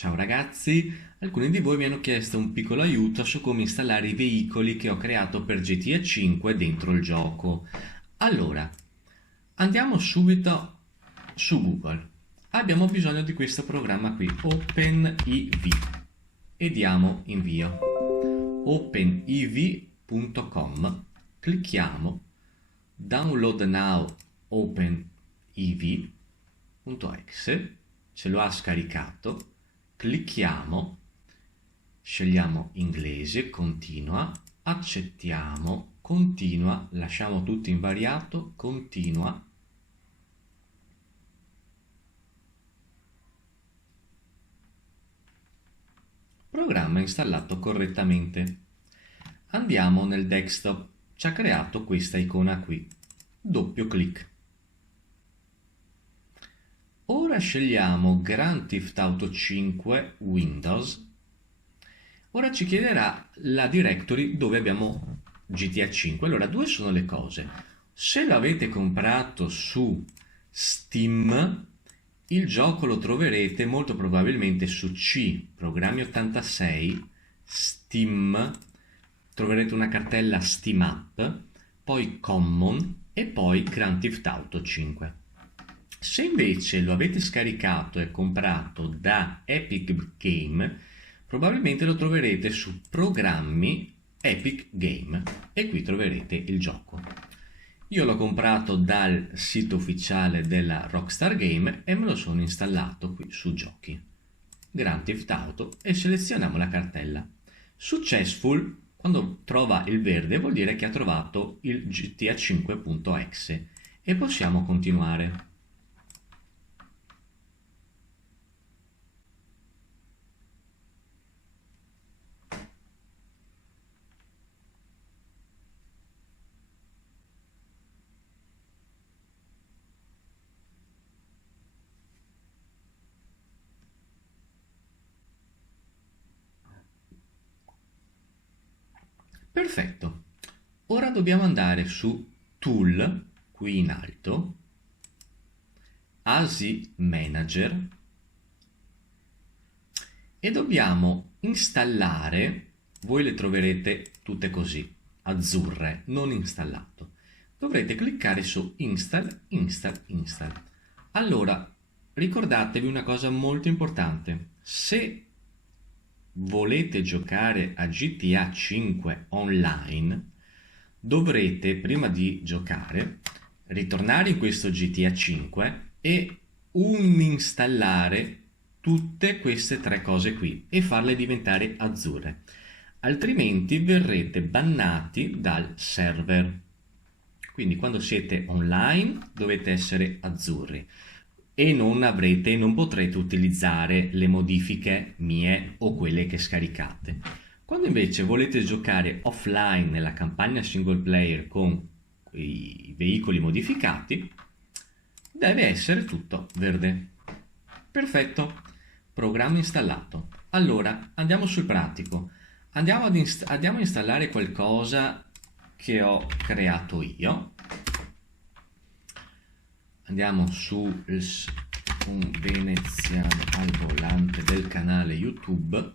Ciao ragazzi, alcuni di voi mi hanno chiesto un piccolo aiuto su come installare i veicoli che ho creato per GTA 5 dentro il gioco. Allora, andiamo subito su Google. Abbiamo bisogno di questo programma qui, OpenEV, e diamo invio. openev.com, clicchiamo, download now openev.exe, ce lo ha scaricato, clicchiamo, scegliamo inglese, continua, accettiamo, continua, lasciamo tutto invariato, continua. Programma installato correttamente. Andiamo nel desktop, ci ha creato questa icona qui, doppio clic. Ora scegliamo Grand Theft Auto 5 Windows. Ora ci chiederà la directory dove abbiamo GTA 5. Allora, due sono le cose. Se lo avete comprato su Steam, il gioco lo troverete molto probabilmente su C, Programmi 86, Steam, troverete una cartella Steam App, poi Common e poi Grand Theft Auto 5. Se invece lo avete scaricato e comprato da Epic Game, probabilmente lo troverete su Programmi Epic Game e qui troverete il gioco. Io l'ho comprato dal sito ufficiale della Rockstar Game e me lo sono installato qui su Giochi, Grand Theft Auto, e selezioniamo la cartella. Successful, quando trova il verde, vuol dire che ha trovato il GTA 5.exe e possiamo continuare. Perfetto. Ora dobbiamo andare su Tool, qui in alto, ASI Manager, e dobbiamo installare, voi le troverete tutte così, azzurre, non installato. Dovrete cliccare su Install, Install, Install. Allora, ricordatevi una cosa molto importante. Se volete giocare a GTA 5 online, dovrete, prima di giocare, ritornare in questo GTA 5 e uninstallare tutte queste tre cose qui e farle diventare azzurre, altrimenti verrete bannati dal server. Quindi quando siete online dovete essere azzurri e non potrete utilizzare le modifiche mie o quelle che scaricate. Quando invece volete giocare offline nella campagna single player con i veicoli modificati, deve essere tutto verde. Perfetto, programma installato. Allora, andiamo sul pratico. Andiamo a installare qualcosa che ho creato io. Andiamo su un veneziano al volante del canale YouTube.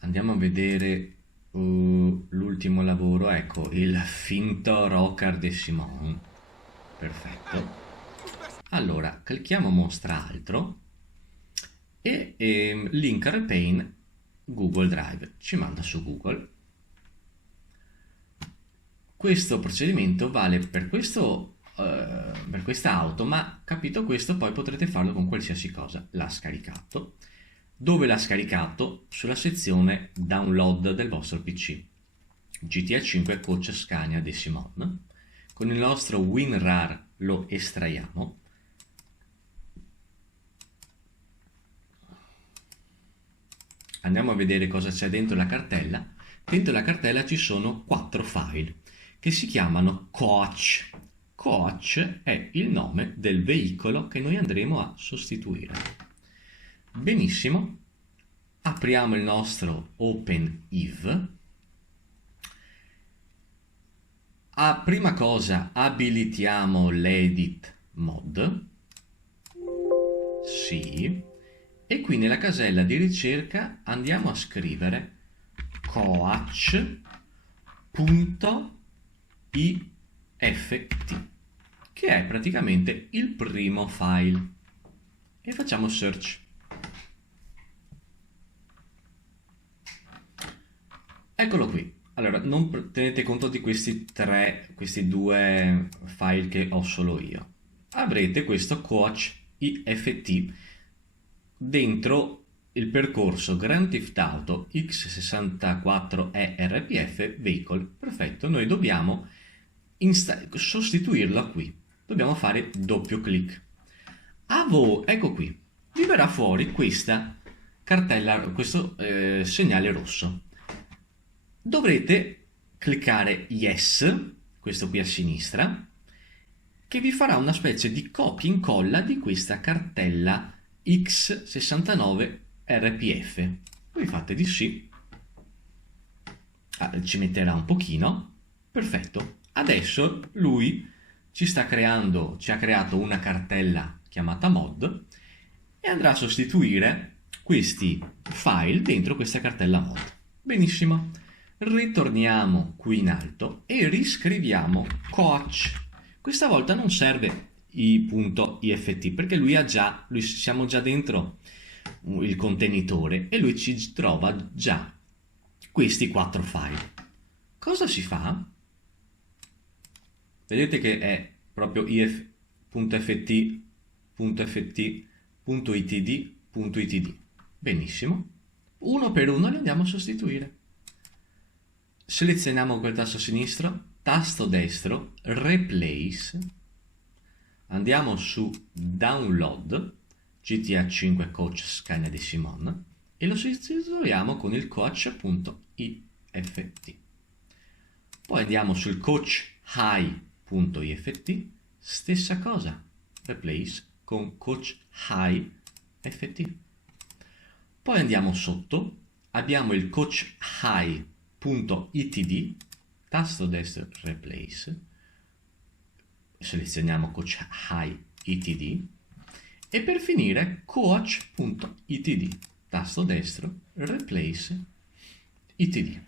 Andiamo a vedere l'ultimo lavoro, ecco, il finto Rocker de Simon. Perfetto. Allora, clicchiamo mostra altro e link retain Google Drive, ci manda su Google. Questo procedimento vale per questa auto, ma capito questo poi potrete farlo con qualsiasi cosa. L'ha scaricato. Dove l'ha scaricato? Sulla sezione download del vostro PC. GTA 5 Coach Scania de Simon. Con il nostro WinRAR lo estraiamo. Andiamo a vedere cosa c'è dentro la cartella. Dentro la cartella ci sono 4 file che si chiamano Coach. Coach è il nome del veicolo che noi andremo a sostituire. Benissimo. apriamo il nostro OpenIV. Prima cosa abilitiamo l'edit mode, sì, e qui nella casella di ricerca andiamo a scrivere coach.ift, che è praticamente il primo file, e facciamo search. Eccolo qui. Allora, non tenete conto di questi due file che ho solo io. Avrete questo coach IFT dentro il percorso Grand Theft Auto X64 ERPF Vehicle. Perfetto, noi dobbiamo sostituirlo qui. Dobbiamo fare doppio clic. Ecco qui, vi verrà fuori questa cartella, questo segnale rosso. Dovrete cliccare Yes, questo qui a sinistra, che vi farà una specie di copia e incolla di questa cartella X69 RPF. Voi fate di sì, ci metterà un pochino, perfetto. Adesso lui ci ha creato una cartella chiamata mod e andrà a sostituire questi file dentro questa cartella mod. Benissimo. Ritorniamo qui in alto e riscriviamo coach. Questa volta non serve i.ift perché siamo già dentro il contenitore e lui ci trova già questi 4 file. Cosa si fa? Vedete che è proprio if.ft.itd.itd. Benissimo. Uno per uno li andiamo a sostituire. Selezioniamo quel tasto sinistro, tasto destro, replace, andiamo su download, GTA 5 Coach Scania di Simon e lo sostituiamo con il coach.ift. Poi andiamo sul coach.hi.ift, stessa cosa, replace con coach.hi.ift. Poi andiamo sotto, abbiamo il coach.hi.itd, tasto destro replace, selezioniamo coach.hi.itd e per finire coach.itd, tasto destro replace itd.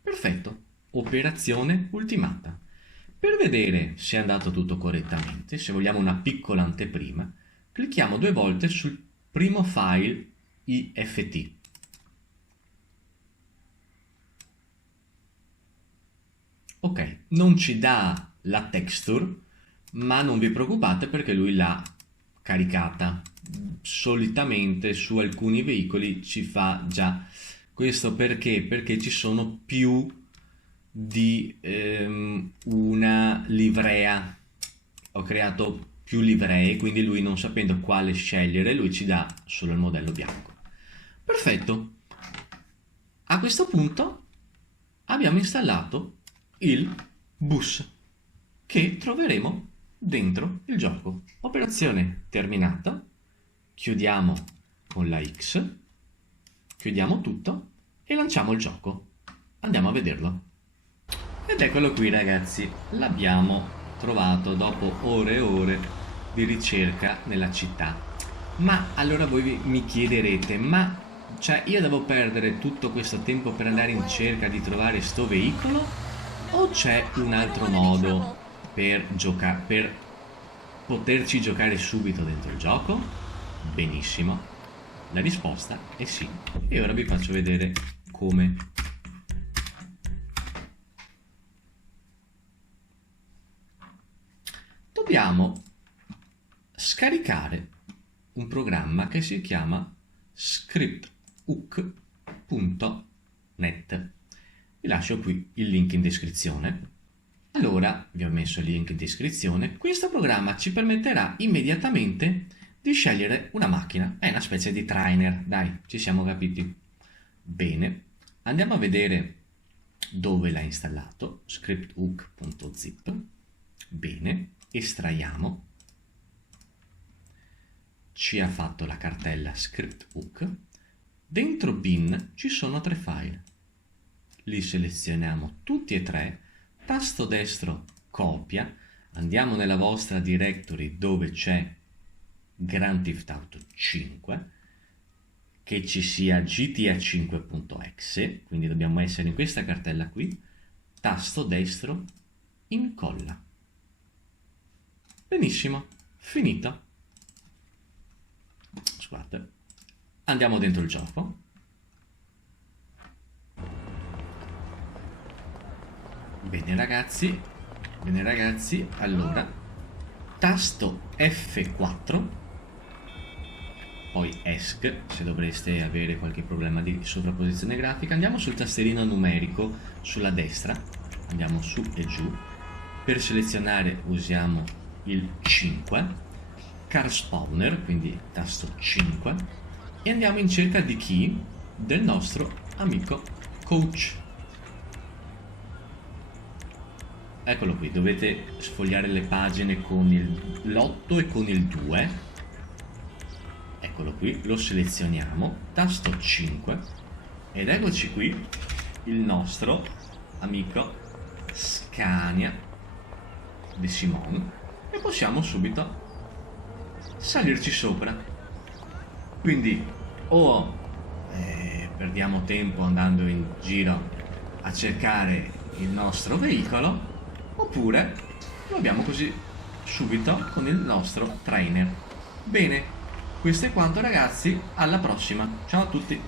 Perfetto, operazione ultimata. Per vedere se è andato tutto correttamente, se vogliamo una piccola anteprima, clicchiamo 2 volte sul primo file IFT. Ok, non ci dà la texture, ma non vi preoccupate perché lui l'ha caricata. Solitamente su alcuni veicoli ci fa già questo perché? Perché ci sono più di una livrea. Ho creato più livree, quindi lui non sapendo quale scegliere, lui ci dà solo il modello bianco. Perfetto. A questo punto abbiamo installato il bus che troveremo dentro il gioco. Operazione terminata. Chiudiamo con la X, chiudiamo tutto e lanciamo il gioco. Andiamo a vederlo. Ed eccolo qui ragazzi, l'abbiamo trovato dopo ore e ore di ricerca nella città. Ma allora voi mi chiederete, ma cioè io devo perdere tutto questo tempo per andare in cerca di trovare sto veicolo? O c'è un altro modo per poterci giocare subito dentro il gioco? Benissimo, la risposta è sì. E ora vi faccio vedere come. Dobbiamo scaricare un programma che si chiama scripthook.net. Vi lascio qui il link in descrizione. Allora, vi ho messo il link in descrizione. Questo programma ci permetterà immediatamente di scegliere una macchina. È una specie di trainer, dai, ci siamo capiti. Bene, andiamo a vedere dove l'ha installato. Scripthook.zip. Bene, estraiamo. Ci ha fatto la cartella scripthook. Dentro bin ci sono 3 file. Li selezioniamo tutti e 3, tasto destro copia, andiamo nella vostra directory dove c'è Grand Theft Auto 5, che ci sia GTA5.exe, quindi dobbiamo essere in questa cartella qui, tasto destro, incolla. Benissimo, finito. Scusate, andiamo dentro il gioco. Bene ragazzi, allora, tasto F4, poi ESC, se dovreste avere qualche problema di sovrapposizione grafica, andiamo sul tastierino numerico sulla destra, andiamo su e giù, per selezionare usiamo il 5, car spawner, quindi tasto 5, e andiamo in cerca di key del nostro amico coach. Eccolo qui, dovete sfogliare le pagine con l'8 e con il 2. Eccolo qui, lo selezioniamo, tasto 5, ed eccoci qui il nostro amico Scania di Simone, e possiamo subito salirci sopra. Quindi o perdiamo tempo andando in giro a cercare il nostro veicolo, oppure lo abbiamo così subito con il nostro trainer. Bene, questo è quanto ragazzi, alla prossima, ciao a tutti.